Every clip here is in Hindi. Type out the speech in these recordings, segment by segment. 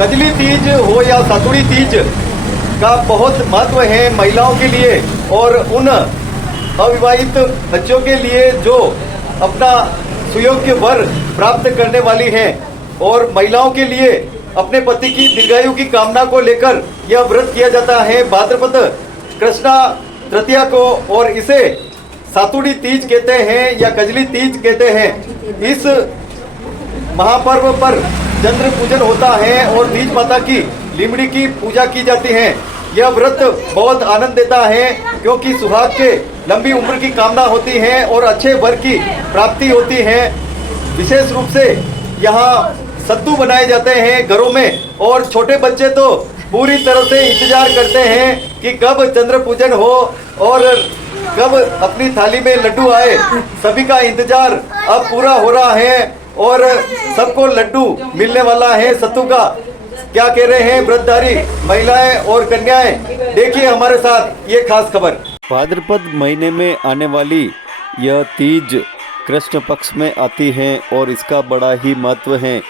कजली तीज हो या सातुड़ी तीज का बहुत महत्व है महिलाओं के लिए और उन अविवाहित बच्चों के लिए जो अपना सुयोग्य वर प्राप्त करने वाली हैं और महिलाओं के लिए अपने पति की दीर्घायु की कामना को लेकर यह व्रत किया जाता है भाद्रपद कृष्णा तृतीया को और इसे सातुड़ी तीज कहते हैं या कजली तीज कहते हैं। इस महापर्व पर चंद्र पूजन होता है और तीज माता की लिमड़ी की पूजा की जाती है। यह व्रत बहुत आनंद देता है क्योंकि सुहाग के लंबी उम्र की कामना होती है और अच्छे वर की प्राप्ति होती है। विशेष रूप से यहाँ सत्तू बनाए जाते हैं घरों में और छोटे बच्चे तो पूरी तरह से इंतजार करते हैं कि कब चंद्र पूजन हो और कब अपनी थाली में लड्डू आए। सभी का इंतजार अब पूरा हो रहा है और सबको लड्डू मिलने वाला है सत्तू का। क्या कह रहे हैं व्रतधारी महिलाएं और कन्याएं, देखिए हमारे साथ ये खास खबर। भाद्रपद महीने में आने वाली यह तीज कृष्ण पक्ष में आती है और इसका बड़ा ही महत्व है।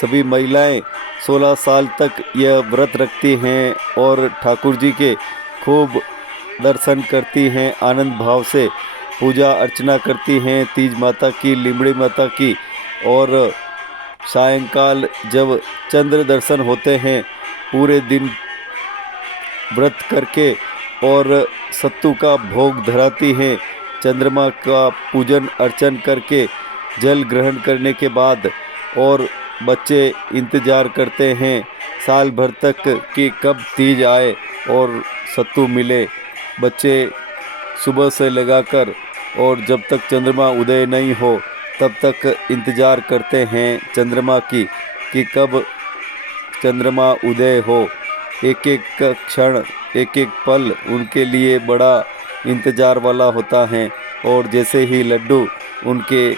सभी महिलाएं 16 साल तक यह व्रत रखती हैं और ठाकुर जी के खूब दर्शन करती हैं, आनंद भाव से पूजा अर्चना करती हैं तीज माता की, लिमड़ी माता की। और सायंकाल जब चंद्र दर्शन होते हैं पूरे दिन व्रत करके और सत्तू का भोग धराती हैं। चंद्रमा का पूजन अर्चन करके जल ग्रहण करने के बाद और बच्चे इंतज़ार करते हैं साल भर तक कि कब तीज आए और सत्तू मिले। बच्चे सुबह से लगाकर और जब तक चंद्रमा उदय नहीं हो तब तक इंतज़ार करते हैं चंद्रमा की कि कब चंद्रमा उदय हो। एक एक क्षण एक एक पल उनके लिए बड़ा इंतज़ार वाला होता है और जैसे ही लड्डू उनके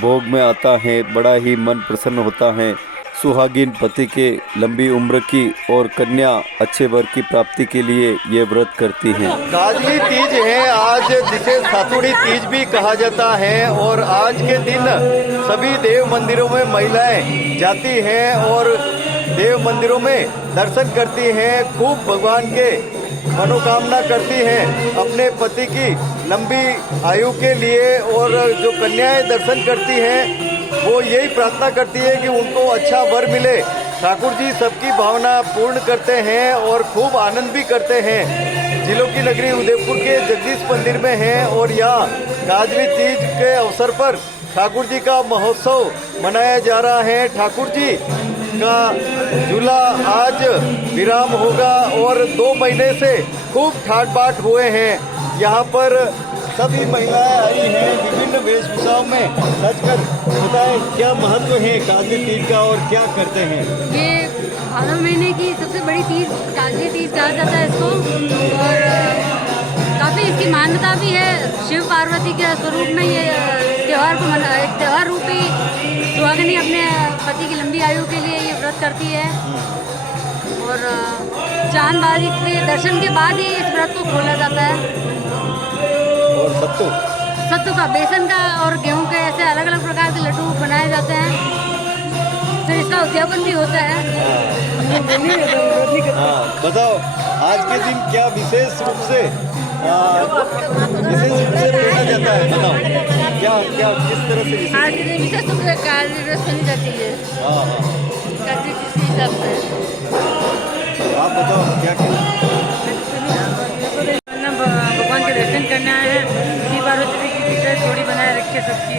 भोग में आता है बड़ा ही मन प्रसन्न होता है। सुहागिन पति के लंबी उम्र की और कन्या अच्छे वर की प्राप्ति के लिए ये व्रत करती हैं। काजली तीज है आज, जिसे सातुड़ी तीज भी कहा जाता है और आज के दिन सभी देव मंदिरों में महिलाएं जाती हैं और देव मंदिरों में दर्शन करती हैं, खूब भगवान के मनोकामना करती हैं अपने पति की लंबी आयु के लिए। और जो कन्याएं दर्शन करती हैं वो यही प्रार्थना करती है कि उनको अच्छा वर मिले। ठाकुर जी सबकी भावना पूर्ण करते हैं और खूब आनंद भी करते हैं। जिलों की नगरी उदयपुर के जगदीश मंदिर में है और यहाँ काजली तीज के अवसर पर ठाकुर जी का महोत्सव मनाया जा रहा है। ठाकुर जी का झूला आज विराम होगा और 2 महीने से खूब ठाट बाट हुए हैं। यहाँ पर सभी महिलाएं आई हैं विभिन्न वेशभूषाओं में सजकर। बताएं क्या महत्व है काजली तीज का और क्या करते हैं? ये भादो महीने की सबसे बड़ी तीज काजली तीज कहा जाता है इसको और काफ़ी इसकी मान्यता भी है। शिव पार्वती के स्वरूप में ये त्यौहार को एक त्यौहार रूपी सुहागिनी अपने पति की लंबी आयु के लिए ये व्रत करती है और चांदबाजी के दर्शन के बाद ही इस व्रत को खोला जाता है। और सत्तू का, बेसन का और गेहूं के ऐसे अलग अलग प्रकार के लड्डू बनाए जाते हैं, फिर इसका उद्यापन भी होता है। बताओ आज के दिन क्या विशेष रूप से पहना जाता है? बताओ क्या क्या किस तरह से आज के दिन विशेष रूप से काजली रस बनी जाती है। काजली किस हिसाब से आप बताओ क्या भगवान के दर्शन करना है, शिव पार्वती की जोड़ी बनाए रखे सबकी,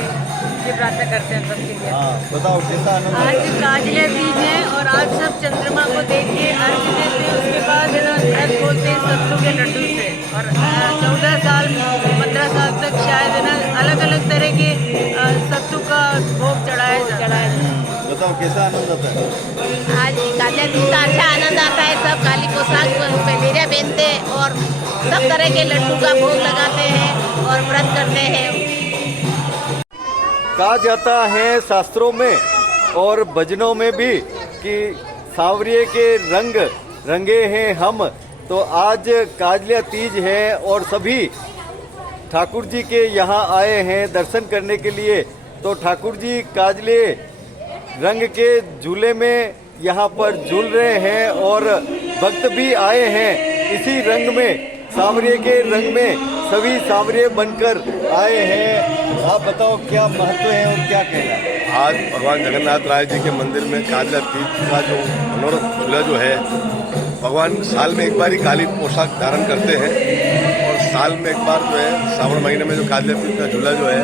ये प्रार्थना करते हैं सबके लिए। बताओ कैसा आनंद? आज काजली तीज है और आज सब चंद्रमा को देख के अर्घ्य देते हैं। उसके बाद व्रत खोलते हैं सत्तू के लड्डू से और 14 साल 15 साल तक शायद है ना अलग अलग तरह के सत्तू का भोग चढ़ाया जाता है। बताओ कैसा आनंद आता है? आज काजली तीज का अच्छा आनंद आता है। सब काली पोशाक पहनेरिया पहनते और सब तरह के लड्डू का भोग लगाते हैं और व्रत करते हैं। कहा जाता है शास्त्रों में और भजनों में भी कि सांवरिये के रंग रंगे हैं हम। तो आज काजलिया तीज है और सभी ठाकुर जी के यहाँ आए हैं दर्शन करने के लिए। तो ठाकुर जी काजले रंग के झूले में यहाँ पर झूल रहे हैं और भक्त भी आए हैं इसी रंग में, सांवरिये के रंग में सभी सांवरिये बनकर आए हैं। आप बताओ क्या महत्व है और क्या कहना है? आज भगवान जगन्नाथ राय जी के मंदिर में कालिया तीज का जो मनोरथ झूला जो है, भगवान साल में एक बार ही काली पोशाक धारण करते हैं और साल में एक बार जो है श्रावण महीने में जो कालिया तीज का झूला जो है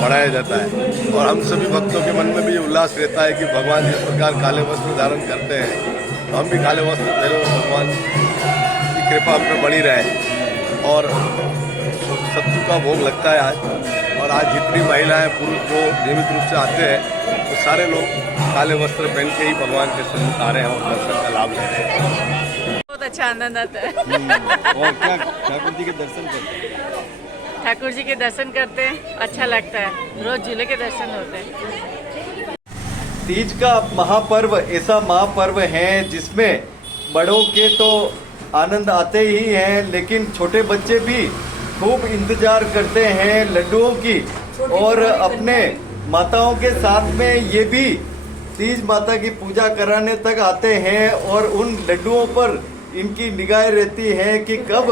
बढ़ाया जाता है। और हम सभी भक्तों के मन में भी ये उल्लास रहता है कि भगवान जिस प्रकार काले वस्त्र धारण करते हैं तो हम भी काले वस्त्र पहने, भगवान की कृपा हम पे बनी रहे। और सत्तू का भोग लगता है आज, और आज जितनी महिलाएं पुरुष जो नियमित रूप से आते हैं तो सारे लोग काले वस्त्र पहन के ही भगवान के सम्मुख आ रहे हैं और दर्शन का लाभ ले रहे हैं। बहुत अच्छा आनंद आता है। और क्या ठाकुर जी के दर्शन करते हैं? ठाकुर जी के दर्शन करते हैं, अच्छा लगता है। रोज झूले के दर्शन होते हैं। तीज का महापर्व ऐसा महापर्व है जिसमें बड़ों के तो आनंद आते ही हैं, लेकिन छोटे बच्चे भी खूब इंतजार करते हैं लड्डुओं की, और अपने माताओं के साथ में ये भी तीज माता की पूजा कराने तक आते हैं और उन लड्डुओं पर इनकी निगाहें रहती है कि कब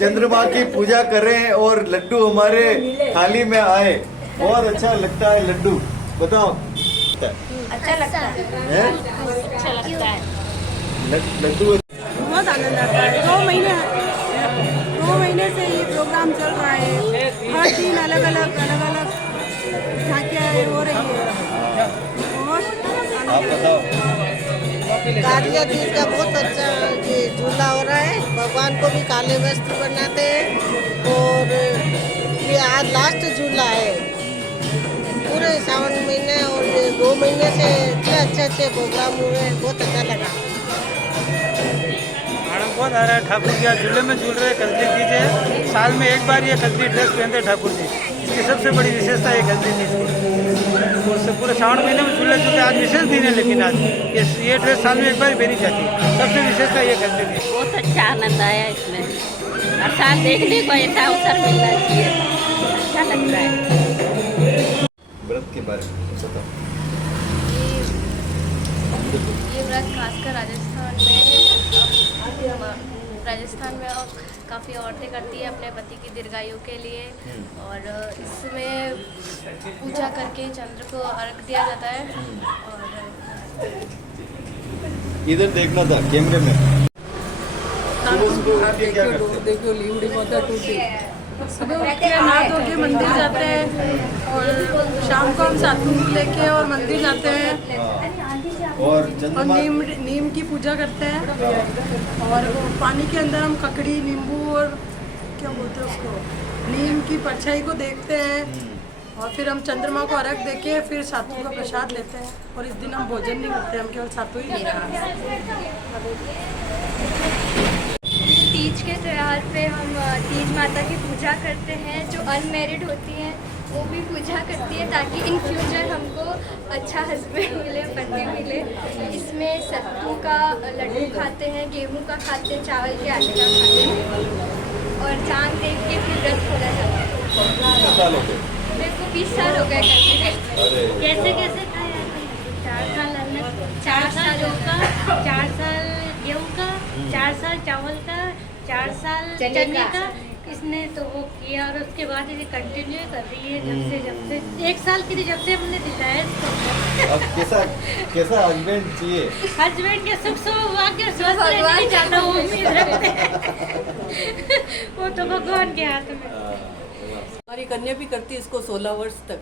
चंद्रमा की पूजा करें और लड्डू हमारे थाली में आए। बहुत अच्छा लगता है लड्डू, बताओ। अच्छा लगता है, अच्छा लगता है। लड्डू बहुत आनंद आता है। 2 महीने से ये प्रोग्राम चल रहा है। हर दिन अलग अलग झांकियाँ हो रही है। आप बताओ। कालिया तीज का बहुत अच्छा ये झूला हो रहा है। भगवान को भी काले वस्त्र बनाते हैं और ये आज लास्ट झूला है पूरे सावन महीने, और ये 2 महीने से इतने अच्छे प्रोग्राम हुए हैं, बहुत अच्छा लगा। आनंद बहुत आ रहा है। ठाकुर जी आज झूले में झूल रहे हैं। कजली तीज है, साल में एक बार ये कजली ड्रेस पहनते हैं ठाकुर जी। इसकी सबसे बड़ी विशेषता है कजली तीज की। उससे पूरे श्रावण महीने में झूले झूले आज विशेष दिन है, लेकिन आज ये ड्रेस साल में एक बार ही पहनी जाती है। सबसे विशेषता ये कजली तीज। बहुत अच्छा आनंद आया इसमें, हर साल देखने को ऐसा अवसर मिलना चाहिए, अच्छा लगता है। व्रत के बारे में बताओ। ये व्रत खासकर राजस्थान में और काफ़ी औरतें करती हैं अपने पति की दीर्घायु के लिए, और इसमें पूजा करके चंद्र को अर्घ दिया जाता है। और इधर देखना था कैमरे में। सुबह सुबह उठ के क्या करते हैं? देखो लीवड़ी माता टूटी। सुबह उठ के नहा धो के मंदिर जाते हैं और शाम को हम सातू लेके और मंदिर जाते हैं और और नीम की पूजा करते हैं। और पानी के अंदर हम ककड़ी, नींबू और क्या बोलते हैं उसको, नीम की परछाई को देखते हैं। और फिर हम चंद्रमा को अर्घ देके फिर सातू का प्रसाद लेते हैं। और इस दिन हम भोजन नहीं करते, हम केवल सातू ही लेते हैं। तीज के त्यौहार पे हम तीज माता की पूजा करते हैं। जो अनमेरिड होती हैं वो भी पूजा करती है ताकि इन फ्यूचर हमको अच्छा हस्बैंड मिले, पति मिले। इसमें सत्तू का लड्डू खाते हैं, गेहूं का खाते हैं, चावल के आटे का खाते हैं और चांद देख के फिर व्रत खोला जाता है। कितने साल हो गए? मेरे को 20 साल हो गए करते। अरे कैसे कैसे खाया? 4 साल अन्न, 4 साल जौ का, 4 साल गेहूँ का, 4 साल चावल का, 4 साल चने का। इसने तो वो किया और उसके बाद ये कंटिन्यू कर रही है जब से 1 साल के लिए, जब से हमने दिलाया इसको। अब कैसा हस्बैंड चाहिए? हस्बैंड के सुख सौभाग्य स्वस्थ रहने की ज़्यादा उम्मीद रखते हैं। वो तो भगवान के हाथ में। हमारी कन्या भी करती है इसको 16 वर्ष तक।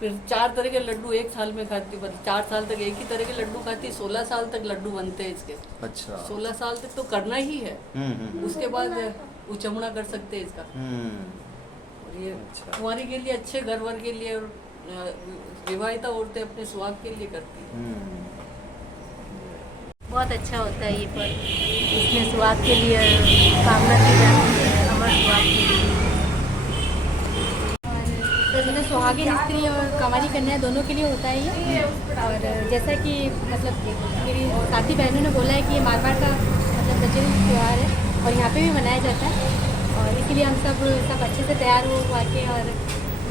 फिर 4 तरह के लड्डू 1 साल में खाती, 4 साल तक एक ही तरह के लड्डू खाती, 16 साल तक लड्डू बनते हैं इसके। अच्छा। 16 साल तक तो करना ही है। उसके बाद उचमना कर सकते हैं इसका। और ये कुंवारी के लिए, अच्छे घर वर के लिए और विवाहिता औरतें अपने सुहाग के लिए करती हैं। बहुत अच्छा होता है ये पर्व। इसमें सुहाग के लिए कामना की जाती है, अमर सुहाग के लिए। मतलब सुहागिन स्त्री और कंवारी कन्या दोनों के लिए होता है ये। और जैसा कि मतलब मेरी साथी बहनों ने बोला है कि ये मारवाड़ का मतलब प्रचलित त्यौहार है और यहाँ पे भी मनाया जाता है। और इसीलिए हम सब अच्छे से तैयार हो के और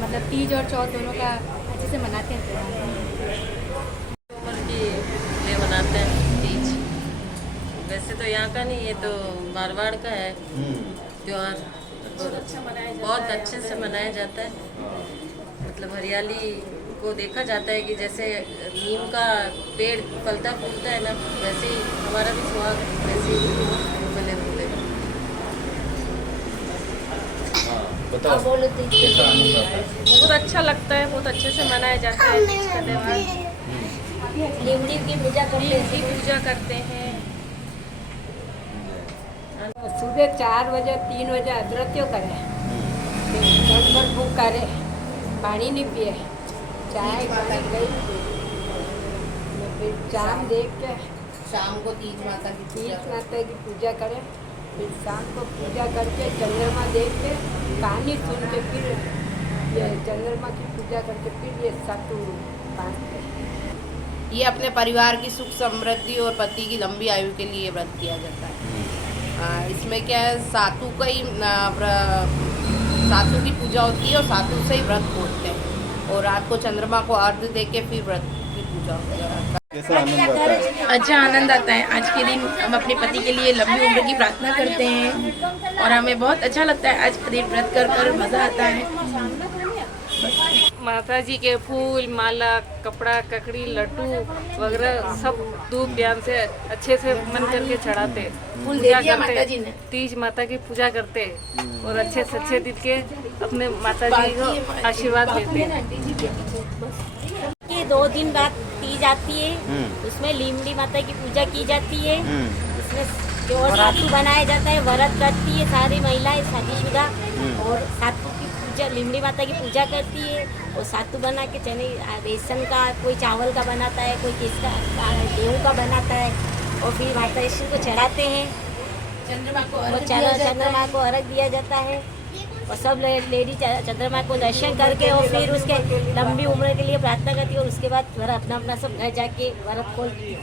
मतलब तीज और चौथ दोनों का अच्छे से मनाते हैं त्यौहार। उम्र की मनाते हैं तीज। वैसे तो यहाँ का नहीं, ये तो मारवाड़ का है त्योहार, बहुत अच्छे से मनाया जाता है। मतलब हरियाली को देखा जाता है कि जैसे नीम का पेड़ फलता फूलता है ना, वैसे ही हमारा भी सुहाग वैसे ही फले फूले। बहुत अच्छा लगता है, बहुत अच्छे से मनाया जाता है तीज का त्योहार। लिमड़ी की पूजा करते हैं। सुबह 4 बजे 3 बजे अदरत्यो करे, दस भर भूख करे, पानी नहीं पिए, चाय गई, फिर शाम देख के शाम को तीज माता की पूजा करे, फिर शाम को पूजा करके चंद्रमा देख के कहानी सुन के फिर ये चंद्रमा की पूजा करके फिर ये सत्तू बांधते हैं। ये अपने परिवार की सुख समृद्धि और पति की लंबी आयु के लिए व्रत किया जाता है। इसमें क्या है, सातू का ही सातू की पूजा होती है और सातू से ही व्रत खोलते हैं और रात को चंद्रमा को अर्घ्य दे के फिर व्रत की पूजा होती है। कैसा आनंद आता है? अच्छा आनंद आता है। आज के दिन हम अपने पति के लिए लंबी उम्र की प्रार्थना करते हैं और हमें बहुत अच्छा लगता है। आज के दिन व्रत कर मज़ा आता है। माता जी के फूल, माला, कपड़ा, ककड़ी, लड्डू वगैरह सब धूप ध्यान से अच्छे से मन करके चढ़ाते, पूजा करते, तीज माता की पूजा करते और अच्छे से अच्छे दिन के अपने माता जी को आशीर्वाद देते हैं। कि 2 दिन बाद तीज आती है, उसमें लिमड़ी माता की पूजा की जाती है, उसमें जो सातू बनाया जाता है, व्रत करती है सारी महिलाएं शादीशुदा और सातू की पूजा, लिमड़ी माता की पूजा करती है और सातू बना के चने बेसन का, कोई चावल का बनाता है, कोई किसका गेहूँ का बनाता है और फिर माता ईश्वर को चढ़ाते हैं। चंद्रमा को अर्घ दिया जाता है और सब लेडी चंद्रमा को दर्शन करके और फिर उसके लंबी उम्र के लिए प्रार्थना करती है और उसके बाद फिर अपना अपना सब घर जाके व्रत खोलती है।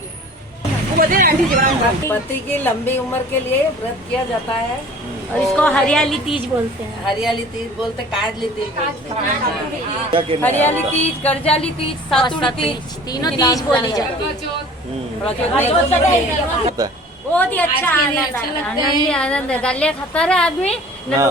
पति की लंबी उम्र के लिए व्रत किया जाता है और इसको हरियाली तीज बोलते हैं। हरियाली तीज बोलते, काजली तीज बोलते। हरियाली तीज, गर्जाली तीज, सातुड़ी तीज, तीनों तीज बोली जाती है। बहुत ही अच्छा आनंद है। गले खाता रहे आदमी क्या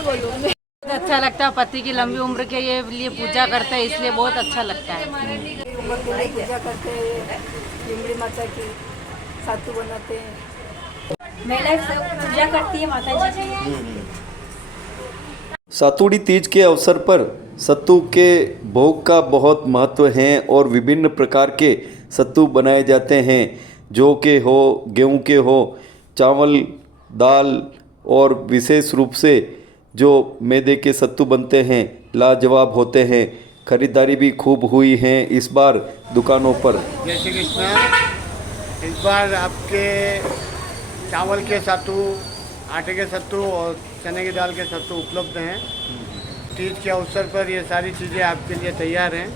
बोलूं, बहुत अच्छा लगता है। पति की लंबी उम्र के लिए पूजा करते हैं, इसलिए बहुत अच्छा लगता है। उम्र के लिए पूजा करते हैं, लिमड़ी माता की सातू बनाते हैं, महिलाएं पूजा करती है माता जी की। सातुड़ी तीज के अवसर पर सत्तू के भोग का बहुत महत्व है और विभिन्न प्रकार के सत्तू बनाए जाते हैं, जौ के हो, गेहूं के हो, चावल, दाल और विशेष रूप से जो मैदे के सत्तू बनते हैं लाजवाब होते हैं। खरीदारी भी खूब हुई है इस बार दुकानों पर। जय श्री कृष्ण। इस बार आपके चावल के सत्तू, आटे के सत्तू और चने की दाल के सत्तू उपलब्ध हैं। तीज के अवसर पर ये सारी चीज़ें आपके लिए तैयार हैं।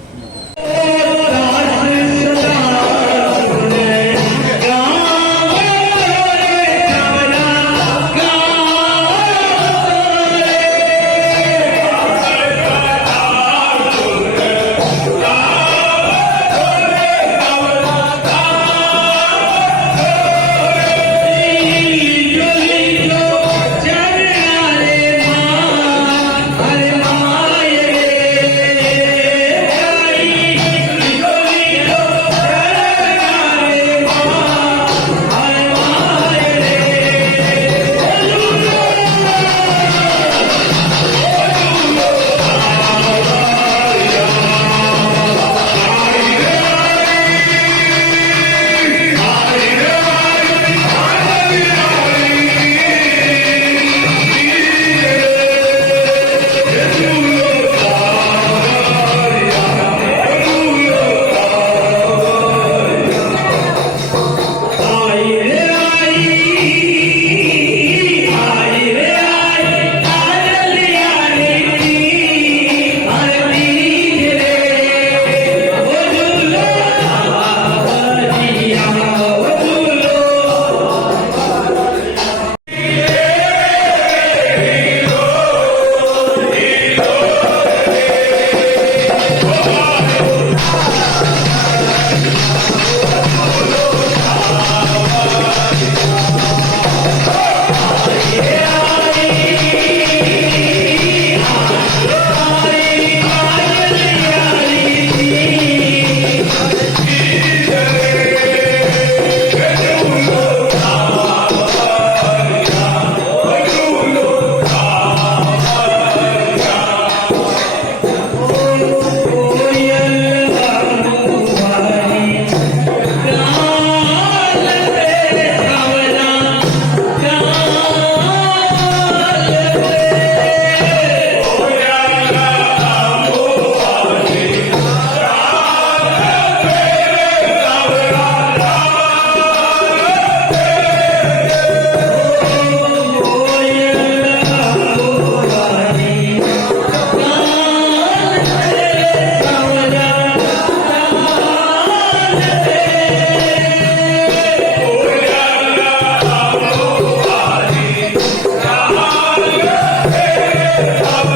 है